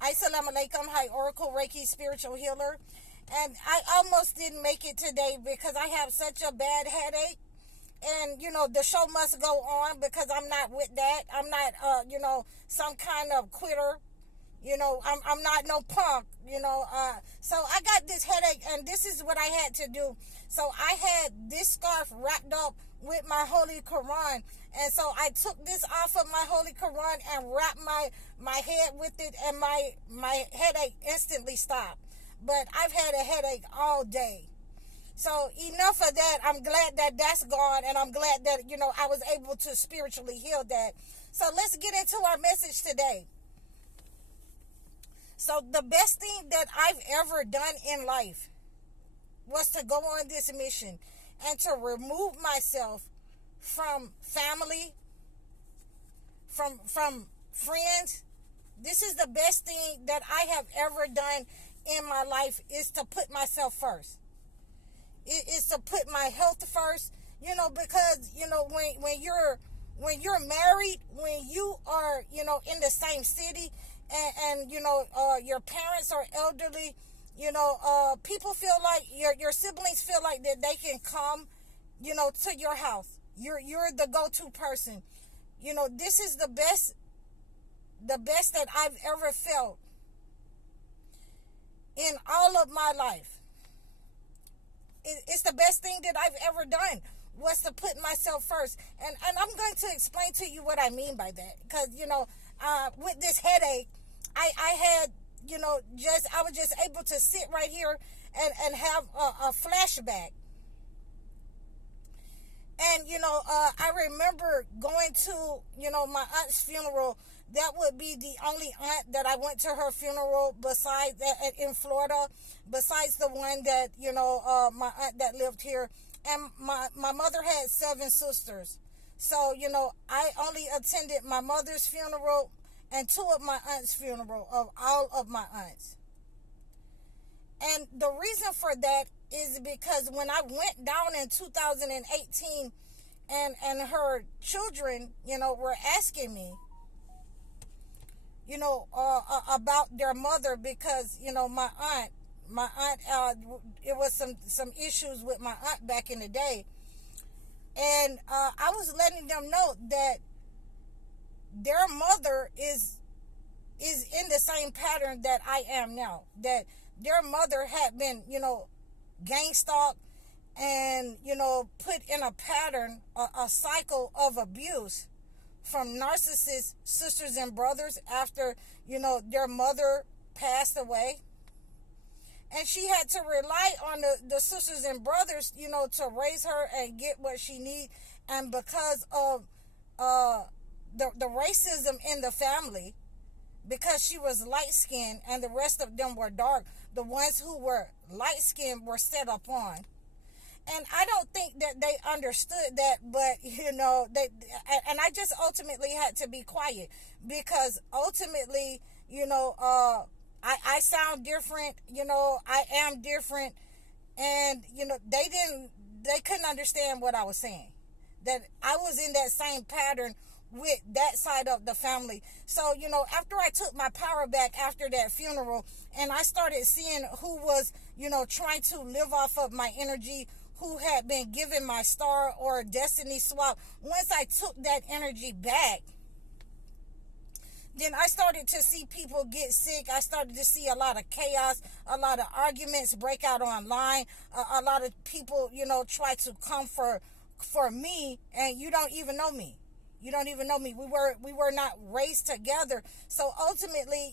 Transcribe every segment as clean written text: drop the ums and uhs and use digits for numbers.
Assalamu alaikum. Hi, Oracle Reiki Spiritual Healer. And I almost didn't make it today because I have such a bad headache. And, the show must go on because I'm not with that. I'm not, some kind of quitter. I'm not no punk, So I got this headache, and this is what I had to do. So I had this scarf wrapped up with my Holy Quran. And so I took this off of my Holy Quran and wrapped my head with it, and my headache instantly stopped. But I've had a headache all day. So enough of that. I'm glad that that's gone, and I'm glad that, I was able to spiritually heal that. So let's get into our message today. So the best thing that I've ever done in life was to go on this mission and to remove myself from family, from friends. This is the best thing that I have ever done in my life, is to put myself first. It is to put my health first, because, when you're married, when you are, in the same city, and your parents are elderly, people feel like your siblings feel like that they can come, to your house. You're the go-to person. This is the best that I've ever felt in all of my life. It's the best thing that I've ever done, was to put myself first. And I'm going to explain to you what I mean by that. Because, with this headache, I had, I was just able to sit right here and have a flashback. And, I remember going to, my aunt's funeral. That would be the only aunt that I went to her funeral besides that in Florida, besides the one that, my aunt that lived here. And my mother had 7 sisters. So, I only attended my mother's funeral and 2 of my aunt's funeral, of all of my aunts. And the reason for that is because when I went down in 2018 and her children, were asking me, about their mother, because, my aunt, it was some issues with my aunt back in the day. And I was letting them know that their mother is in the same pattern that I am now. That their mother had been, gang stalked and, put in a pattern, a cycle of abuse from narcissist sisters and brothers after, their mother passed away. And she had to rely on the sisters and brothers, to raise her and get what she needs. And because of the racism in the family, because she was light-skinned and the rest of them were dark, the ones who were light-skinned were set upon. And I don't think that they understood that, but, and I just ultimately had to be quiet, because ultimately, I sound different, I am different, and, they couldn't understand what I was saying, that I was in that same pattern with that side of the family. So, after I took my power back after that funeral, and I started seeing who was, trying to live off of my energy, who had been given my star or destiny swap, once I took that energy back, then I started to see people get sick. I started to see a lot of chaos, a lot of arguments break out online, a lot of people, try to come for me, and you don't even know me. You don't even know me. We were not raised together. So ultimately,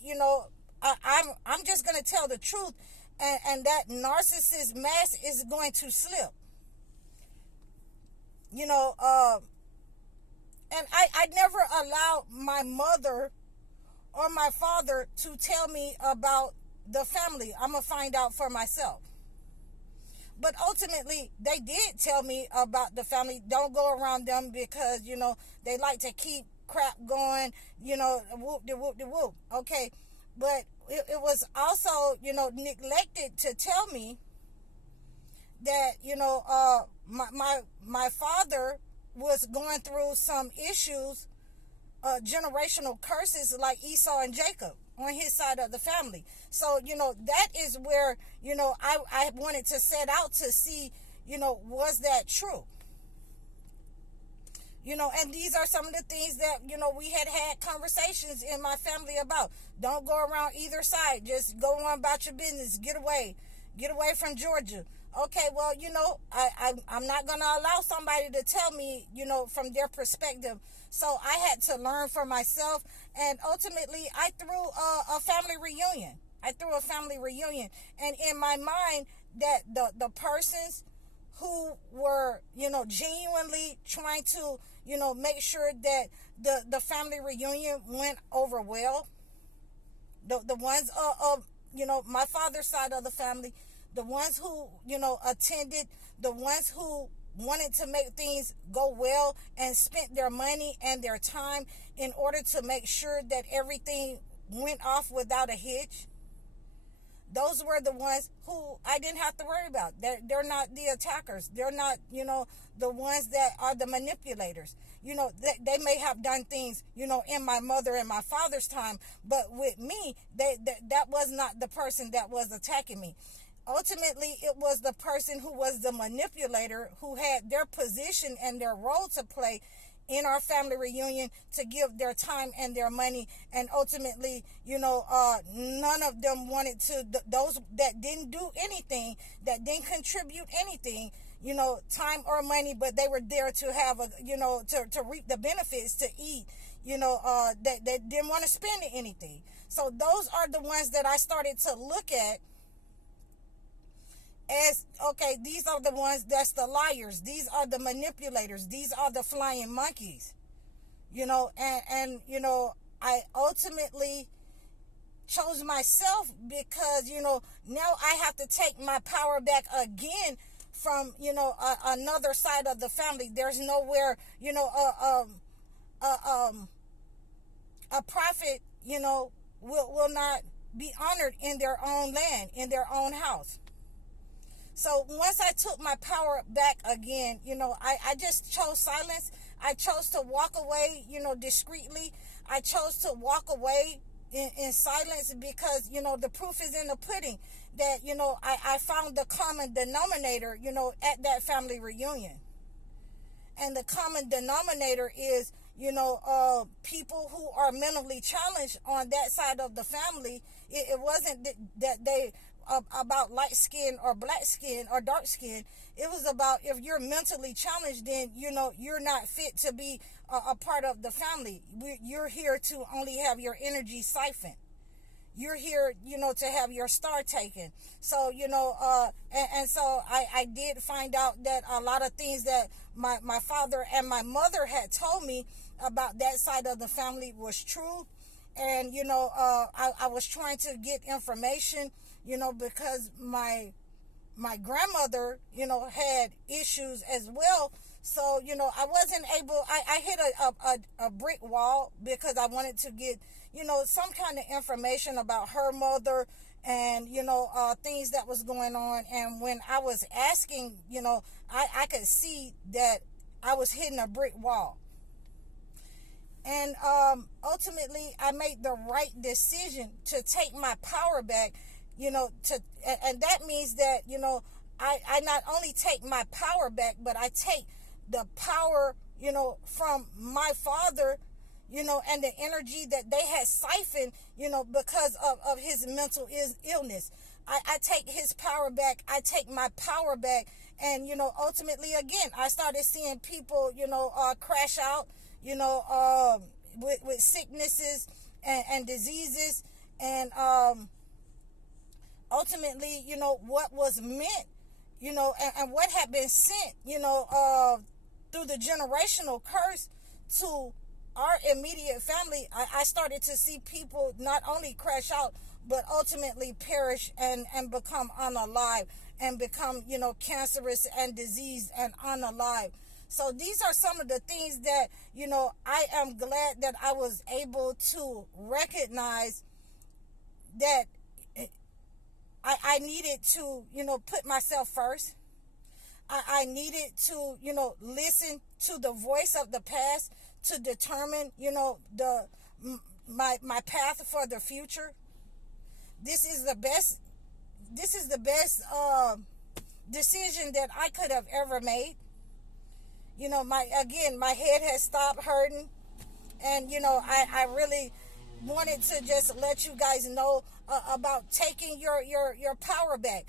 I'm just going to tell the truth, and that narcissist mask is going to slip. And I never allowed my mother or my father to tell me about the family. I'm going to find out for myself. But ultimately, they did tell me about the family. Don't go around them because, they like to keep crap going, whoop-de-whoop-de-whoop. Okay. But it was also, neglected to tell me that, my father was going through some issues, generational curses like Esau and Jacob. on his side of the family. So, that is where, I wanted to set out to see, was that true? And these are some of the things that, we had conversations in my family about. Don't go around either side. Just go on about your business. Get away from Georgia. Okay, well, I'm not going to allow somebody to tell me, from their perspective. So I had to learn for myself. And ultimately, I threw a family reunion. And in my mind, that the persons who were, genuinely trying to, make sure that the family reunion went over well. The ones of, my father's side of the family, the ones who, attended, the ones who wanted to make things go well and spent their money and their time in order to make sure that everything went off without a hitch. Those were the ones who I didn't have to worry about. They're not the attackers. They're not, the ones that are the manipulators. They may have done things, in my mother and my father's time, but with me, that was not the person that was attacking me. Ultimately, it was the person who was the manipulator, who had their position and their role to play in our family reunion, to give their time and their money. And ultimately, none of them wanted to, those that didn't do anything, that didn't contribute anything, time or money, but they were there to have to reap the benefits, to eat, that didn't want to spend anything. So those are the ones that I started to look at as, okay, these are the ones that's the liars. These are the manipulators. These are the flying monkeys. And I ultimately chose myself because, now I have to take my power back again from, another side of the family. There's nowhere, a prophet, will not be honored in their own land, in their own house. So once I took my power back again, I just chose silence. I chose to walk away, discreetly. I chose to walk away in silence because, the proof is in the pudding that, I found the common denominator, at that family reunion. And the common denominator is, people who are mentally challenged on that side of the family. It wasn't that they about light skin or black skin or dark skin. It was about, if you're mentally challenged, then you're not fit to be a part of the family. You're here to only have your energy siphoned. You're here, to have your star taken. So, and so I did find out that a lot of things that my father and my mother had told me about that side of the family was true. And, I was trying to get information, because my grandmother, had issues as well. So, I wasn't able, I hit a brick wall because I wanted to get, some kind of information about her mother and, things that was going on. And when I was asking, I could see that I was hitting a brick wall. And ultimately, I made the right decision to take my power back, and that means that, I not only take my power back, but I take the power, from my father, and the energy that they had siphoned, because of his mental illness. I take his power back. I take my power back. And, ultimately, again, I started seeing people, crash out, with sicknesses and diseases. And ultimately, what was meant, and what had been sent, through the generational curse to our immediate family, I started to see people not only crash out, but ultimately perish and become unalive and become, cancerous and diseased and unalive. So these are some of the things that, I am glad that I was able to recognize that I needed to, put myself first. I needed to, listen to the voice of the past to determine, my path for the future. This is the best. This is the best decision that I could have ever made. You know, my head has stopped hurting, and you know, I really wanted to just let you guys know about taking your power back.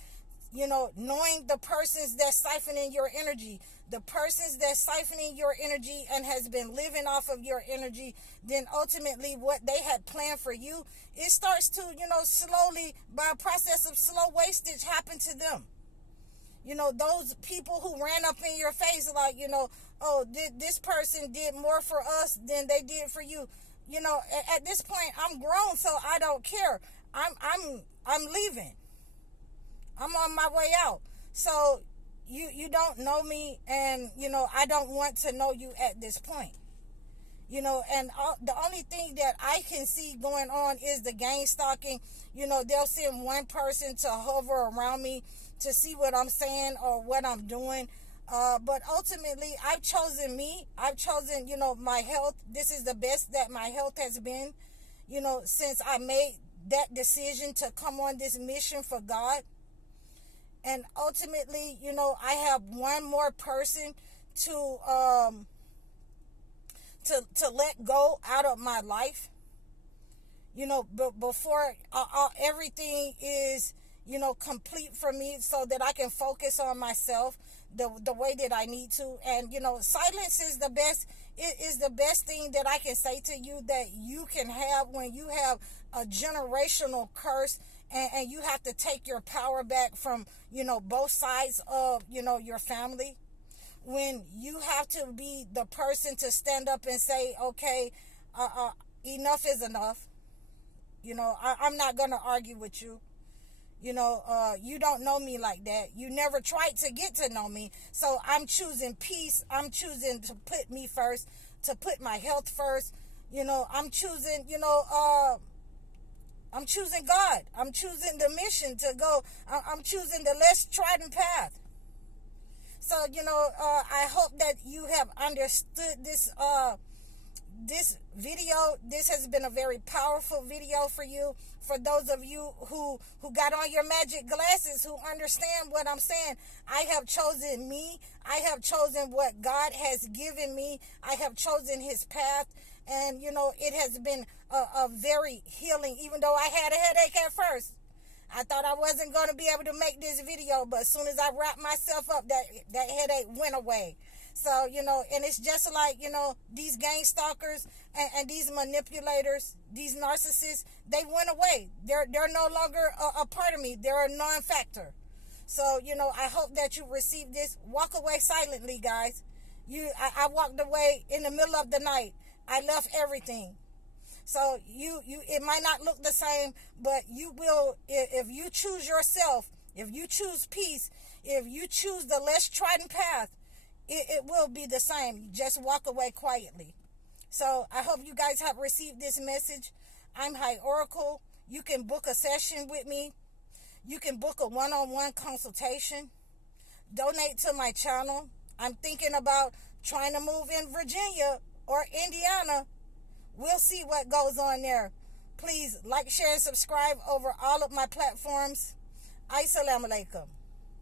You know, knowing the persons that's siphoning your energy, the persons that's siphoning your energy and has been living off of your energy, then ultimately what they had planned for you, it starts to, you know, slowly, by a process of slow wastage, happen to them. You know, those people who ran up in your face like, you know, oh, this person did more for us than they did for you. You know, at this point, I'm grown, so I don't care. I'm leaving. I'm on my way out. So you don't know me, and you know, I don't want to know you at this point. You know, and the only thing that I can see going on is the gang stalking. You know, they'll send one person to hover around me to see what I'm saying or what I'm doing. But ultimately, I've chosen me. I've chosen, you know, my health. This is the best that my health has been, you know, since I made that decision to come on this mission for God. And ultimately, you know, I have one more person to let go out of my life. You know, but before everything is, you know, complete for me, so that I can focus on myself the way that I need to. And you know, silence is the best. It is the best thing that I can say to you that you can have when you have a generational curse, and you have to take your power back from, you know, both sides of, you know, your family. When you have to be the person to stand up and say, okay, enough is enough. You know, I'm not going to argue with you. You know, you don't know me like that. You never tried to get to know me. So I'm choosing peace. I'm choosing to put me first, to put my health first. You know, I'm choosing, you know, I'm choosing God. I'm choosing the mission to go. I'm choosing the less trodden path. So, you know, I hope that you have understood this this video. This has been a very powerful video for you. For those of you who got on your magic glasses, who understand what I'm saying, I have chosen me. I have chosen what God has given me. I have chosen his path. And, you know, it has been a very healing, even though I had a headache at first. I thought I wasn't going to be able to make this video, but as soon as I wrapped myself up, that headache went away. So, you know, and it's just like, you know, these gang stalkers and these manipulators, these narcissists, they went away. They're no longer a part of me. They're a non-factor. So, you know, I hope that you receive this. Walk away silently, guys. I walked away in the middle of the night. I left everything. So it might not look the same, but you will, if you choose yourself, if you choose peace, if you choose the less trodden path, it will be the same. Just walk away quietly. So I hope you guys have received this message. I'm High Oracle. You can book a session with me. You can book a one-on-one consultation. Donate to my channel. I'm thinking about trying to move in Virginia or Indiana. We'll see what goes on there. Please like, share, and subscribe over all of my platforms. Assalamu alaikum.